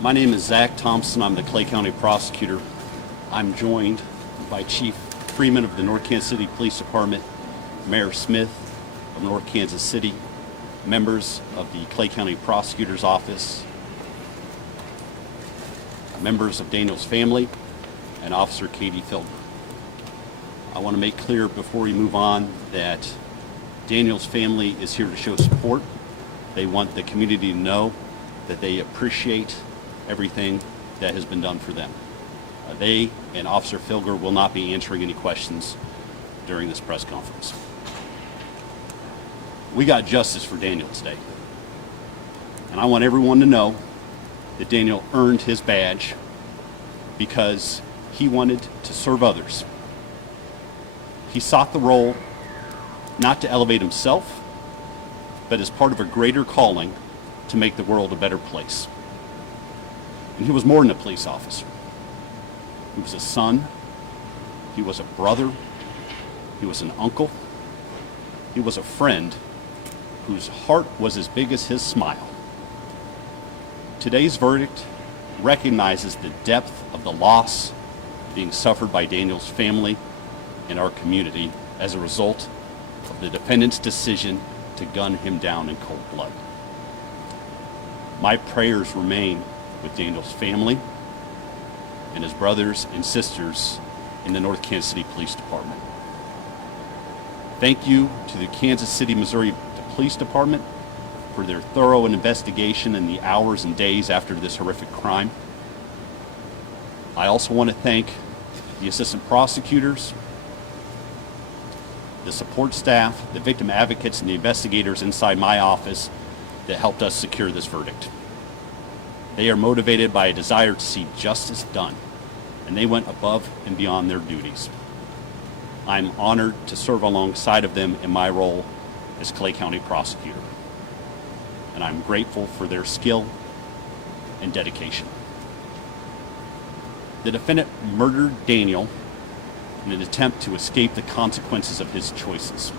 My name is Zach Thompson. I'm the Clay County Prosecutor. I'm joined by Chief Freeman of the North Kansas City Police Department, Mayor Smith of North Kansas City, members of the Clay County Prosecutor's Office, members of Daniel's family, and Officer Katie Filger. I want to make clear before we move on that Daniel's family is here to show support. They want the community to know that they appreciate everything that has been done for them. They and Officer Filger will not be answering any questions during this press conference. We got justice for Daniel today. And I want everyone to know that Daniel earned his badge because he wanted to serve others. He sought the role not to elevate himself, but as part of a greater calling to make the world a better place. And he was more than a police officer. He was a son, he was a brother, he was an uncle, he was a friend whose heart was as big as his smile. Today's verdict recognizes the depth of the loss being suffered by Daniel's family and our community as a result of the defendant's decision to gun him down in cold blood. My prayers remain with Daniel's family and his brothers and sisters in the North Kansas City Police Department. Thank you to the Kansas City, Missouri Police Department for their thorough investigation in the hours and days after this horrific crime. I also want to thank the assistant prosecutors, the support staff, the victim advocates, and the investigators inside my office that helped us secure this verdict. They are motivated by a desire to see justice done, and they went above and beyond their duties. I'm honored to serve alongside of them in my role as Clay County Prosecutor, and I'm grateful for their skill and dedication. The defendant murdered Daniel in an attempt to escape the consequences of his choices.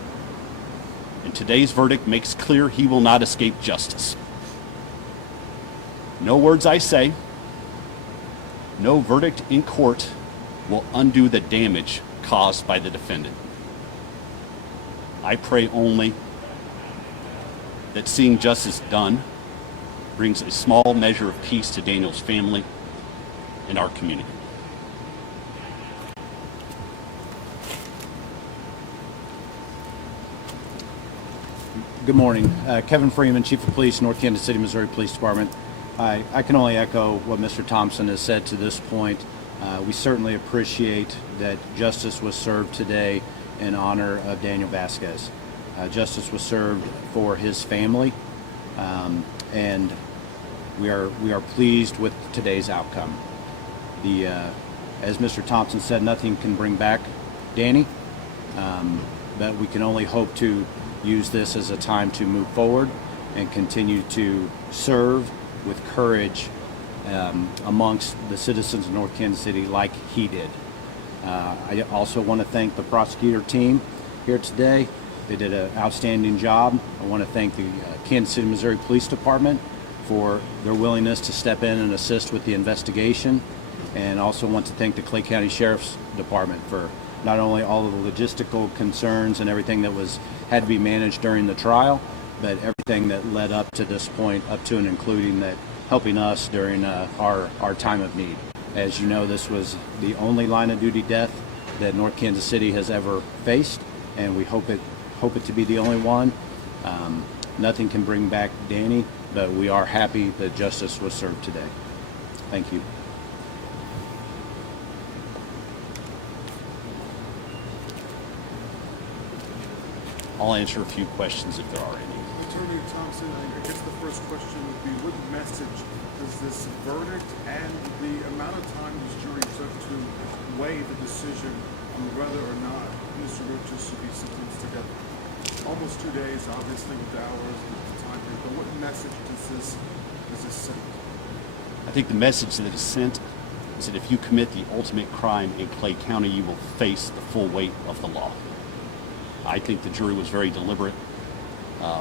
And today's verdict makes clear he will not escape justice. No words I say, no verdict in court will undo the damage caused by the defendant. I pray only that seeing justice done brings a small measure of peace to Daniel's family and our community. Good morning. Kevin Freeman, Chief of Police, North Kansas City, Missouri Police Department. I can only echo what Mr. Thompson has said to this point. We certainly appreciate that justice was served today in honor of Daniel Vasquez. Justice was served for his family, and we are pleased with today's outcome. As Mr. Thompson said, nothing can bring back Danny, but we can only hope to use this as a time to move forward and continue to serve with courage amongst the citizens of North Kansas City like he did. I also want to thank the prosecutor team here today. They did an outstanding job. I want to thank the Kansas City, Missouri Police Department for their willingness to step in and assist with the investigation, and also want to thank the Clay County Sheriff's Department for not only all of the logistical concerns and everything that had to be managed during the trial, but everything that led up to this point, up to and including that helping us during our time of need. As you know, this was the only line of duty death that North Kansas City has ever faced, and we hope it to be the only one. Nothing can bring back Danny, but we are happy that justice was served today. Thank you. I'll answer a few questions if there are any. Attorney Thompson, I guess the first question would be, what message does this verdict and the amount of time this jury took to weigh the decision on whether or not Mr. Rocha should be sentenced together? Almost 2 days, obviously, with the hours, with the time period, but what message does this send? I think the message that is sent is that if you commit the ultimate crime in Clay County, you will face the full weight of the law. I think the jury was very deliberate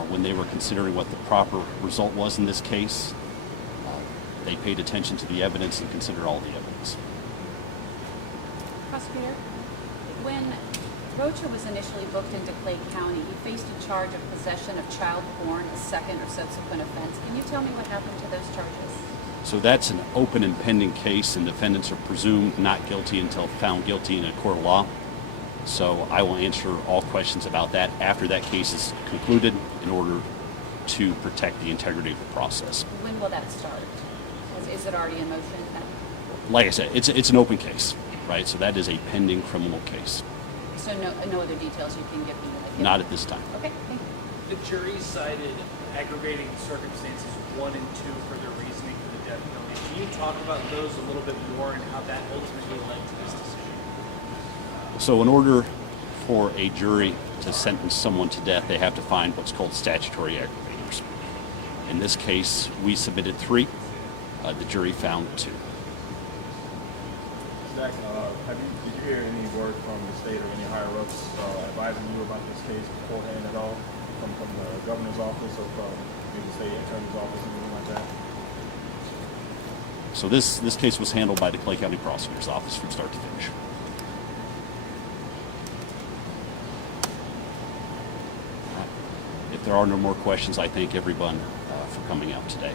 when they were considering what the proper result was in this case. they paid attention to the evidence and considered all the evidence. Prosecutor, when Rocha was initially booked into Clay County, he faced a charge of possession of child porn, a second or subsequent offense. Can you tell me what happened to those charges? So that's an open and pending case, and defendants are presumed not guilty until found guilty in a court of law. So I will answer all questions about that after that case is concluded in order to protect the integrity of the process. When will that start? Is it already in motion? Like I said, it's an open case, right? So that is a pending criminal case. So no other details you can give me? Not at this time. Okay, thank you. The jury cited aggravating circumstances 1 and 2 for their reasoning for the death penalty. Can you talk about those a little bit more and how that ultimately led to this decision? So in order for a jury to sentence someone to death, they have to find what's called statutory aggravators. In this case, we submitted 3. The jury found 2. Zach, did you hear any word from the state or any higher ups advising you about this case beforehand at all? From the governor's office or from the state attorney's office, anything like that? So this case was handled by the Clay County Prosecutor's Office from start to finish. If there are no more questions, I thank everyone for coming out today.